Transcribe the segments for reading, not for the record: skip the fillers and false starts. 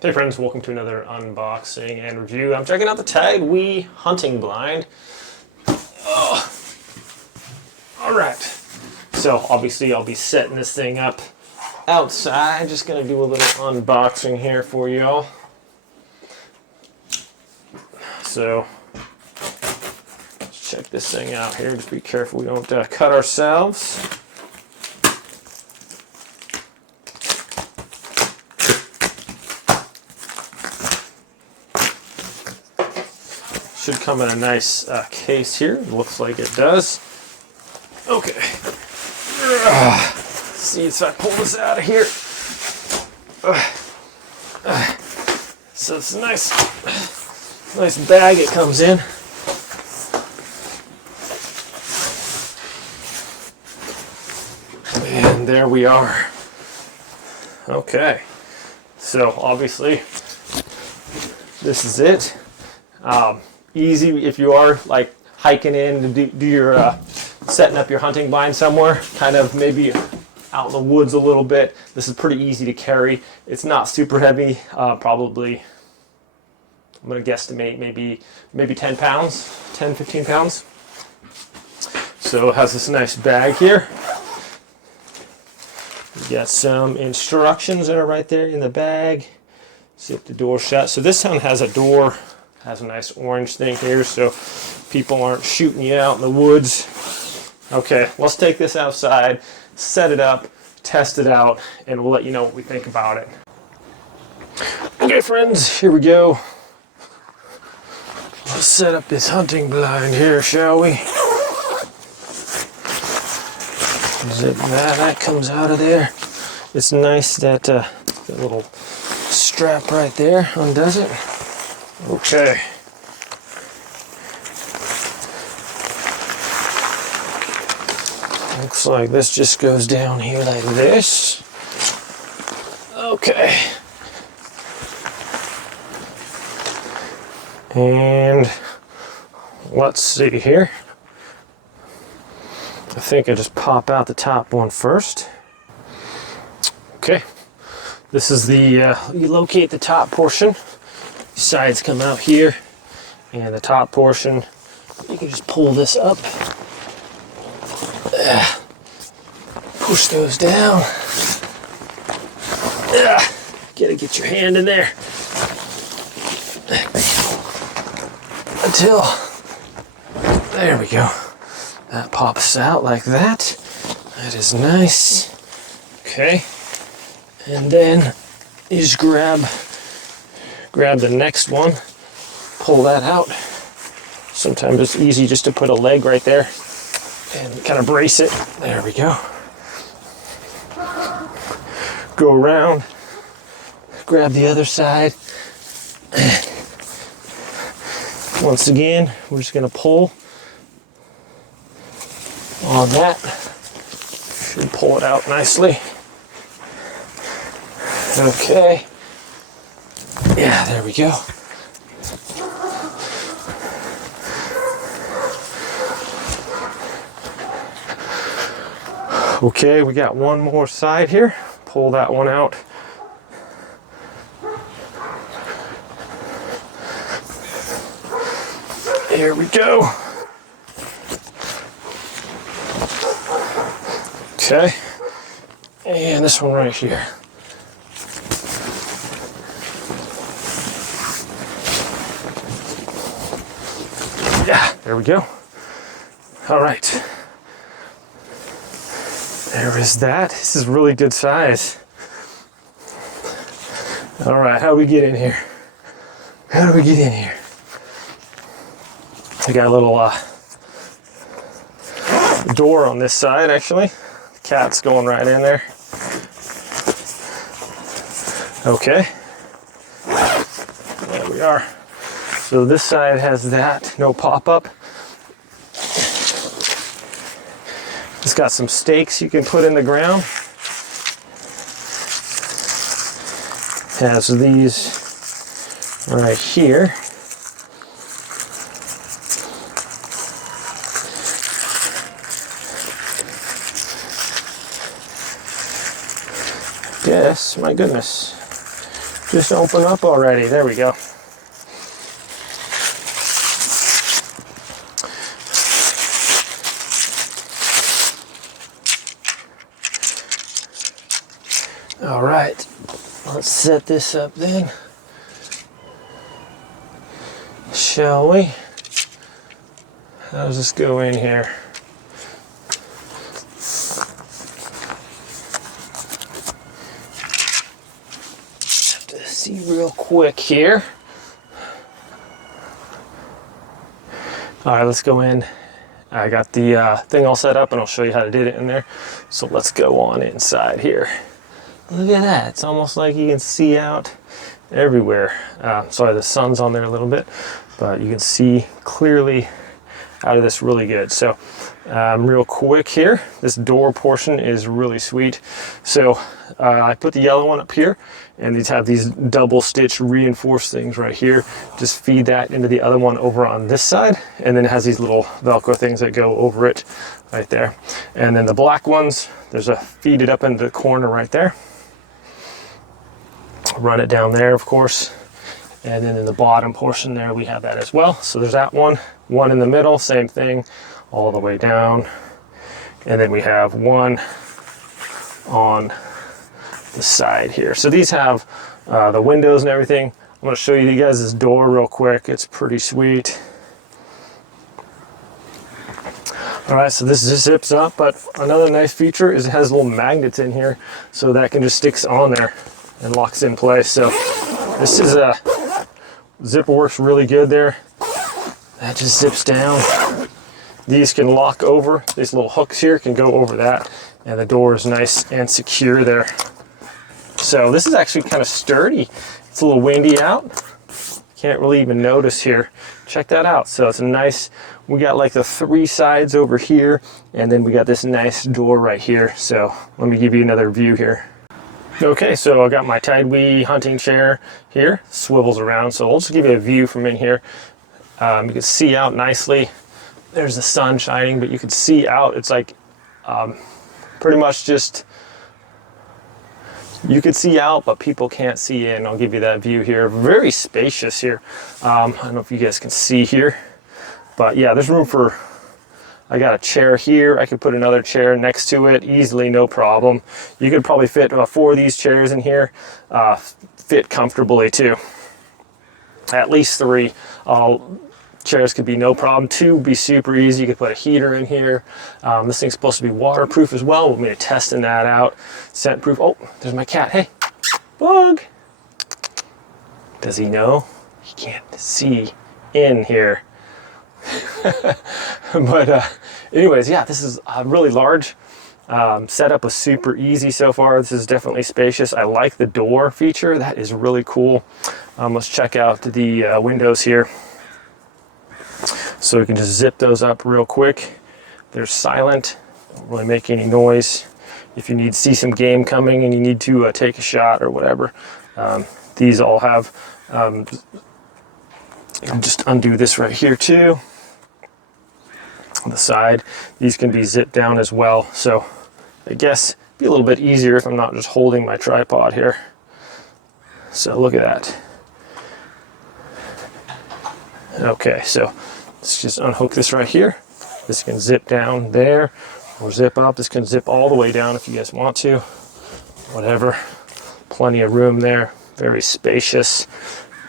Hey friends, welcome to another unboxing and review. I'm checking out the TideWe hunting blind. Oh, all right. So obviously I'll be setting this thing up outside. Just gonna do a little unboxing here for y'all. So let's check this thing out here. Just be careful we don't cut ourselves. Should come in a nice case here. Looks like it does. Okay. See if I pull this out of here. So it's a nice bag it comes in. And there we are. Okay. So obviously this is it. Easy if you are like hiking in to do your setting up your hunting blind somewhere, kind of maybe out in the woods a little bit. This is pretty easy to carry. It's not super heavy, probably I'm going to guesstimate maybe 10 pounds, 10, 15 pounds. So it has this nice bag here. You got some instructions that are right there in the bag. Zip the door shut. So this one has a door. Has a nice orange thing here so people aren't shooting you out in the woods. Okay, let's take this outside, set it up, test it out, and we'll let you know what we think about it. Okay friends, here we go. Let's set up this hunting blind here, shall we? Zip that comes out of there. It's nice that that little strap right there undoes it. Okay. Looks like this just goes down here like this. Okay. And let's see here. I think I just pop out the top one first. Okay. This is the, you locate the top portion. Sides come out here, and the top portion, you can just pull this up, push those down, gotta get your hand in there until, there we go, that pops out like that. That is nice. Okay, and then you just grab the next one, pull that out. Sometimes it's easy just to put a leg right there and kind of brace it. There we go. Go around, grab the other side. Once again, we're just going to pull on that. Should pull it out nicely. Okay. Yeah, there we go. Okay, we got one more side here. Pull that one out. There we go. Okay. And this one right here. Yeah, there we go. All right. There is that. This is really good size. All right, how do we get in here? How do we get in here? I got a little door on this side, actually. The cat's going right in there. Okay. There we are. So this side has that, no pop-up. It's got some stakes you can put in the ground. Has these right here. Yes, my goodness. just open up already. There we go. All right, let's set this up then, shall we? How does this go in here? Have to see real quick here. All right, let's go in. I got the thing all set up and I'll show you how to do it in there. So let's go on inside here. Look at that, it's almost like you can see out everywhere. Sorry, the sun's on there a little bit, but you can see clearly out of this really good. So real quick here, this door portion is really sweet. So I put the yellow one up here, and these have these double stitch reinforced things right here. Just feed that into the other one over on this side, and then it has these little Velcro things that go over it right there. And then the black ones, there's a feed it up into the corner right there. Run it down there, of course, and then in the bottom portion there we have that as well. So there's that one in the middle, same thing all the way down, and then we have one on the side here. So these have the windows and everything. I'm going to show you guys this door real quick. It's pretty sweet. All right, so this just zips up, but another nice feature is it has little magnets in here, so that can just sticks on there and locks in place. So this is a zipper, works really good there. That just zips down. These can lock over. These little hooks here can go over that, and the door is nice and secure there. So this is actually kind of sturdy. It's a little windy out. Can't really even notice here. Check that out. So it's a nice, we got like the 3 sides over here, and then we got this nice door right here. So let me give you another view here. Okay, so I got my TideWe hunting chair here, swivels around. So I'll just give you a view from in here. You can see out nicely. There's the sun shining, but you can see out. It's like pretty much just, you can see out, but people can't see in. I'll give you that view here. Very spacious here. I don't know if you guys can see here, but yeah, there's room for, I got a chair here. I could put another chair next to it easily, no problem. You could probably fit 4 of these chairs in here, fit comfortably too. At least 3. Chairs could be no problem. 2 would be super easy. You could put a heater in here. This thing's supposed to be waterproof as well. We'll be testing that out. Scent proof. Oh, there's my cat. Hey, Bug. Does he know? He can't see in here. But anyways, yeah, this is really large. Setup was super easy so far. This is definitely spacious. I like the door feature. That is really cool. Let's check out the windows here. So we can just zip those up real quick. They're silent, don't really make any noise. If you need to see some game coming and you need to take a shot or whatever, these all have, you can just undo this right here too. On the side, these can be zipped down as well. So I guess it'd be a little bit easier if I'm not just holding my tripod here. So look at that. Okay, so let's just unhook this right here. This can zip down there or zip up. This can zip all the way down if you guys want to. Whatever. Plenty of room there. Very spacious.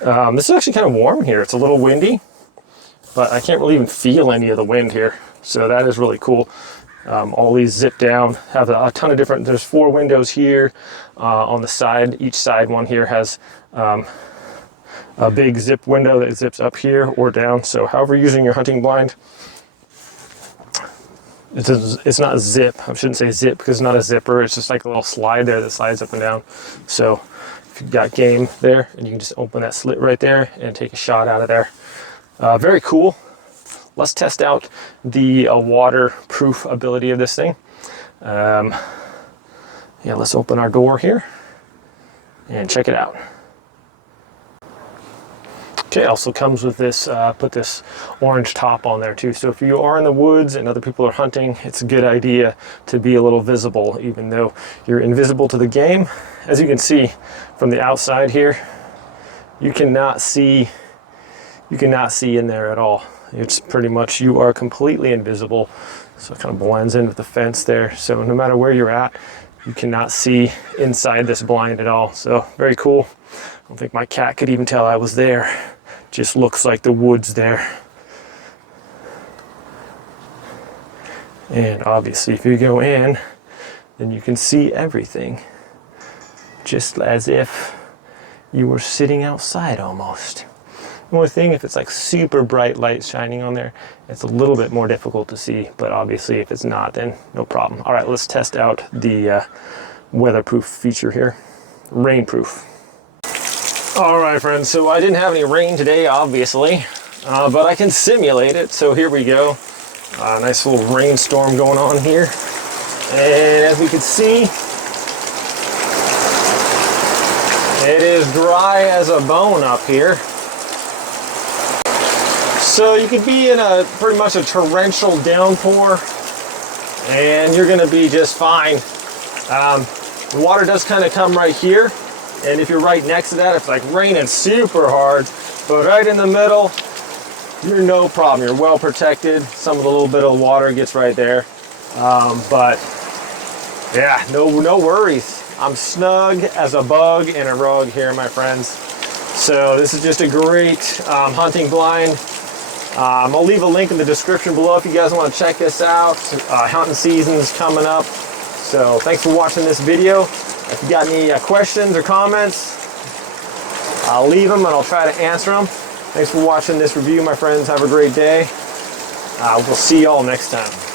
This is actually kind of warm here. It's a little windy, but I can't really even feel any of the wind here. So that is really cool. All these zip down, have a ton of different, there's 4 windows here on the side. Each side one here has a big zip window that zips up here or down. So however you're using your hunting blind, it's not a zip. I shouldn't say zip because it's not a zipper. It's just like a little slide there that slides up and down. So if you've got game there, and you can just open that slit right there and take a shot out of there. Very cool. Let's test out the waterproof ability of this thing. Yeah, let's open our door here and check it out. Okay, also comes with this, put this orange top on there too. So if you are in the woods and other people are hunting, it's a good idea to be a little visible, even though you're invisible to the game. as you can see from the outside here, you cannot see in there at all. It's pretty much, you are completely invisible. So it kind of blends in with the fence there. So no matter where you're at, you cannot see inside this blind at all. So very cool. I don't think my cat could even tell I was there. Just looks like the woods there. And obviously if you go in, then you can see everything. Just as if you were sitting outside almost. The only thing, if it's like super bright light shining on there, it's a little bit more difficult to see, but obviously if it's not, then no problem. All right, let's test out the weatherproof feature here. Rainproof. All right, friends, so I didn't have any rain today, obviously, but I can simulate it. So here we go. Nice little rainstorm going on here. And as we can see, it is dry as a bone up here. So you could be in a pretty much a torrential downpour and you're gonna be just fine. The water does kind of come right here, and if you're right next to that, it's like raining super hard, but right in the middle, you're no problem. You're well protected. Some of the little bit of water gets right there. But yeah, no worries. I'm snug as a bug in a rug here, my friends. So this is just a great hunting blind. I'll leave a link in the description below if you guys want to check this out. Hunting season's coming up. So thanks for watching this video. If you got any questions or comments, I'll leave them and I'll try to answer them. Thanks for watching this review, my friends. Have a great day. We'll see y'all next time.